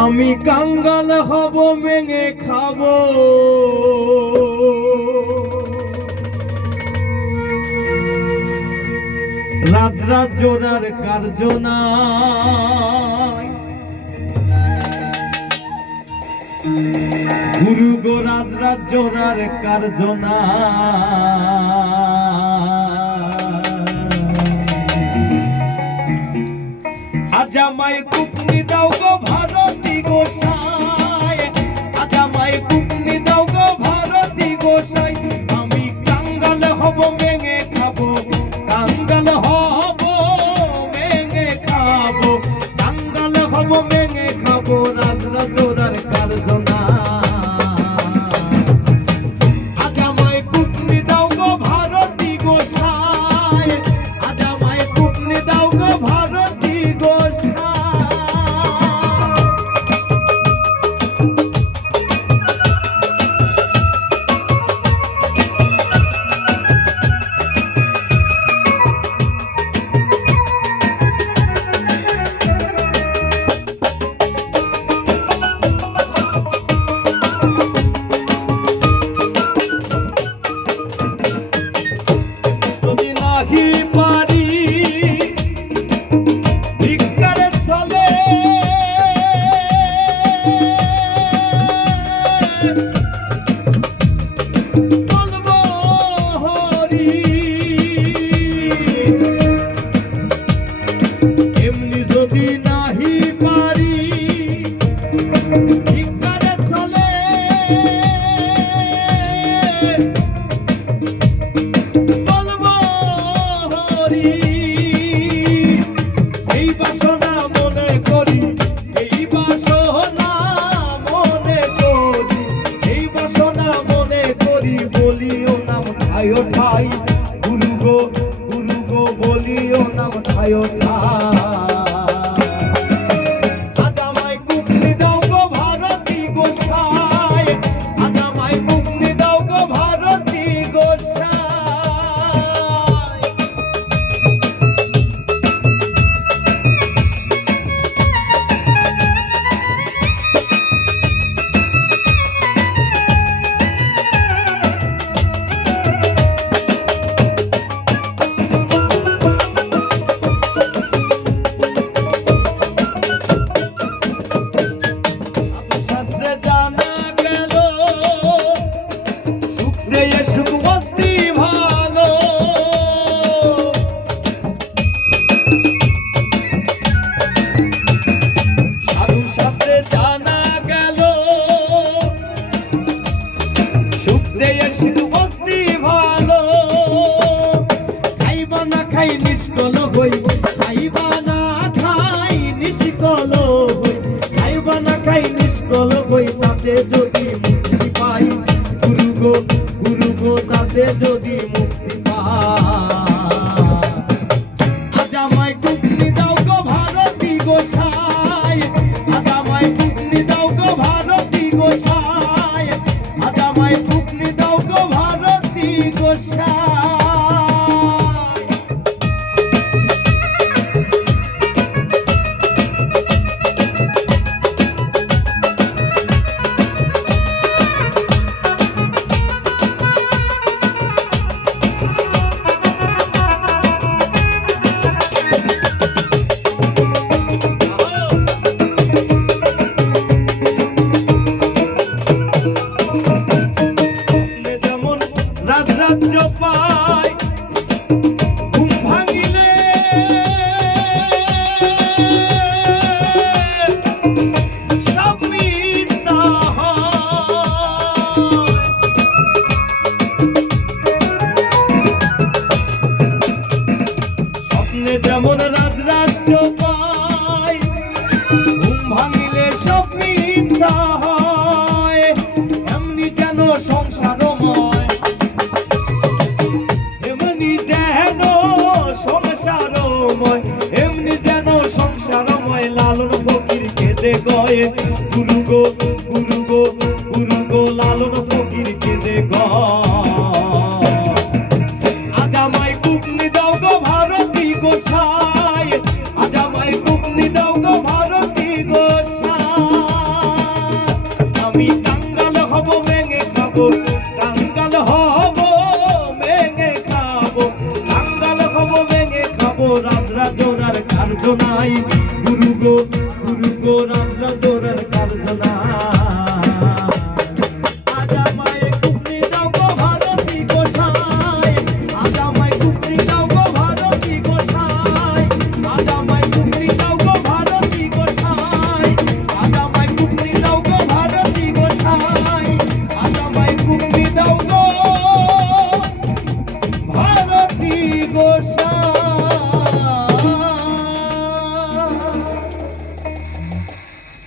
আমি কাঙ্গাল হব মেঙে খাব। রাজ রাজ জোরার কার্য গুরু গো রাজ রাজ জোরার কার্য এমনি যদি নাহি পারি ভিক্ষারে চলে। বলব এই বাসনা মনে করি। ভাই ওঠা শিখাই নিষ্কল হই তাতে যদি মুক্তি পাই, গুরু গো গুরু গো, তাতে যদি মুক্তি পাই। আমায় কুকনি দাও গো ভারতী গোসাই, আজ আমায় কুকনি দাও গো ভারতী গোসাই, আজ আমায় কুকনি দাও গো ভারতী গোসাই। কয় এমনি যেন সংসারময় লালন ফকির কেঁদে কয় গুরু গো রাজরা জোরার কার্য নাই গুরু গো গুরু গো রাজরা জোরার